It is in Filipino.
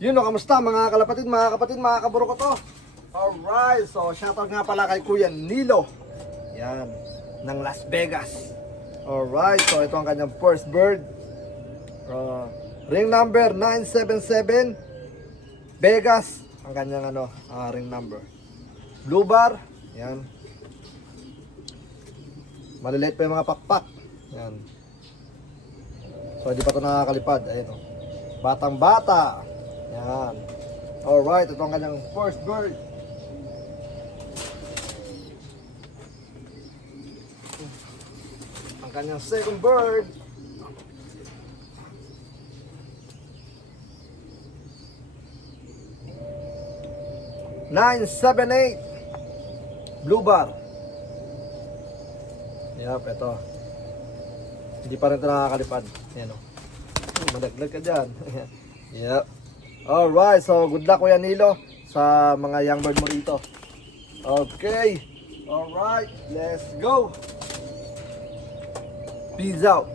Yun o, kamusta mga kalapatid, mga kapatid, mga kaburo ko to. Alright, so shoutout nga pala kay Kuya Nilo. Yan, ng Las Vegas. Alright, so ito ang kanyang first bird. Ring number 977 Vegas. Ang kanyang ring number. Blue bar. Yan. Maliliit pa yung mga pakpak. Yan. So hindi pa ito nakakalipad. Ayun o. Batang bata. Yan. Alright, ito ang kanyang first bird. Ang kanyang second bird. (978) Blue bar. Yup, ito. Hindi pa rin ito nakakalipad. Ayan o. Malaglag ka dyan. Yup. Alright, so good luck Kuya Nilo sa mga young bird mo rito. Okay. Alright, let's go. Peace out.